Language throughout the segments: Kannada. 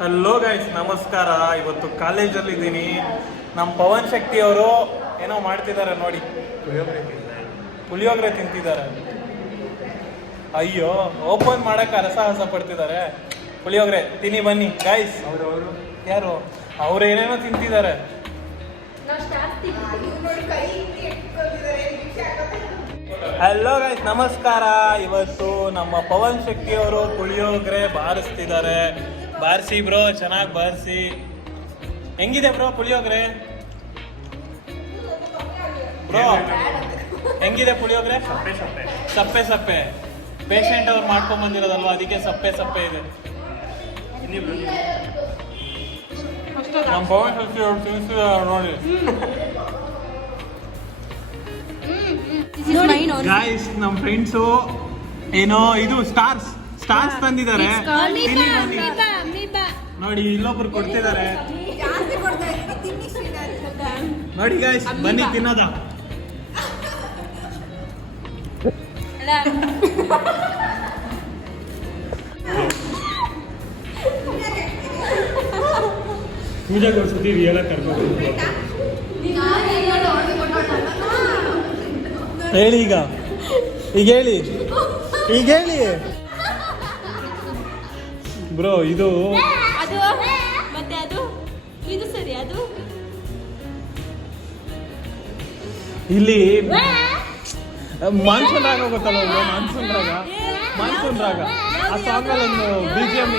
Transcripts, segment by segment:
ಹಲೋ ಗೈಸ್, ನಮಸ್ಕಾರ. ಇವತ್ತು ಕಾಲೇಜಲ್ಲಿ ಇದ್ದೀನಿ. ನಮ್ಮ ಪವನ್ ಶಕ್ತಿ ಅವರು ಏನೋ ಮಾಡ್ತಿದ್ದಾರೆ ನೋಡಿ. ಪುಳಿಯೋಗರೆ ತಿಂತಿದ್ದಾರೆ. ಅಯ್ಯೋ, ಓಪನ್ ಮಾಡಕ್ಕೆ ಹರಸಾಹಸ ಪಡ್ತಿದ್ದಾರೆ. ಪುಳಿಯೋಗರೆ ತಿನ್ನಿ ಬನ್ನಿ ಗೈಸ್. ಯಾರು ಅವ್ರು ಏನೇನೋ ತಿಂತಿದ್ದಾರೆ. ಹಲೋ ಗೈಸ್, ನಮಸ್ಕಾರ. ಇವತ್ತು ನಮ್ಮ ಪವನ್ ಶಕ್ತಿ ಅವರು ಪುಳಿಯೋಗರೆ ಬಾರಿಸ್ತಿದ್ದಾರೆ. ಬಾರಿಸಿ ಬ್ರೋ, ಚೆನ್ನಾಗಿ ಬಾರಿಸಿ. ಹೆಂಗಿದೆ ಬ್ರೋ ಪುಳಿಯೋಗರೆ? ಬ್ರೋ ಹೆಂಗಿದೆ ಪುಳಿಯೋಗರೆ? ಸಪ್ಪೆ ಸಪ್ಪೆ. ಪೇಷಂಟ್ ಅವ್ರು ಮಾಡ್ಕೊಂಡ್ ಬಂದಿರೋದಲ್ವಾ, ಅದಕ್ಕೆ ಸಪ್ಪೆ ಸಪ್ಪೆ ಇದೆ. ನಮ್ಮ ಪವನ್ ಶಕ್ತಿ ಅವ್ರು ತಿನ್ನಿಸಿದ್ದಾರೆ ನೋಡಿ. ಗಾಯ್ಸ್, ನಮ್ಮ ಫ್ರೆಂಡ್ಸು ಏನೋ ಇದು ಸ್ಟಾರ್ಸ್ ತಂದಿದ್ದಾರೆ. ನೋಡಿ, ಇಲ್ಲೊಬ್ರು ಕೊಡ್ತಿದ್ದಾರೆ ನೋಡಿ. ಗಾಯ್ಸ್ ಬನ್ನಿ ತಿನ್ನೋದ. ಪೂಜೆ ಕೊಡ್ಸಿದ್ದೀವಿ ಎಲ್ಲ ಕರ್ಕೊಂಡು ಹೇಳಿ. ಈಗ ಹೇಳಿ ಬ್ರೋ. ಇದು ಇಲ್ಲಿ ಮಾನ್ಸೂನ್ ರಾಗ ಗೊತ್ತಲ್ಲ, ಮಾನ್ಸೂನ್ ರಾಗ ಆ ಸಾಂಗಲ್ಲಿ ಒಂದು BGM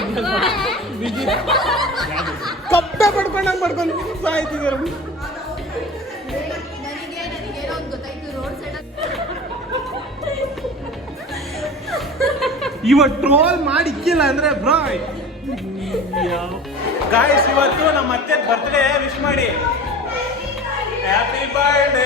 ಕಪ್ಪೆ ಪಡ್ಕೊಂಡು ಸಾಯ್ತಿದ್ದಾರೆ. ಇವತ್ತು ಟ್ರೋಲ್ ಮಾಡಿ ಇಕ್ಕಿಲ್ಲ ಅಂದ್ರೆ ಬ್ರೋ. ಗಾಯ್ಸ್, ಇವತ್ತು ನಮ್ಮ ಅತ್ತೆ ಬರ್ತ್ಡೇ ವಿಶ್ ಮಾಡಿ. Happy birthday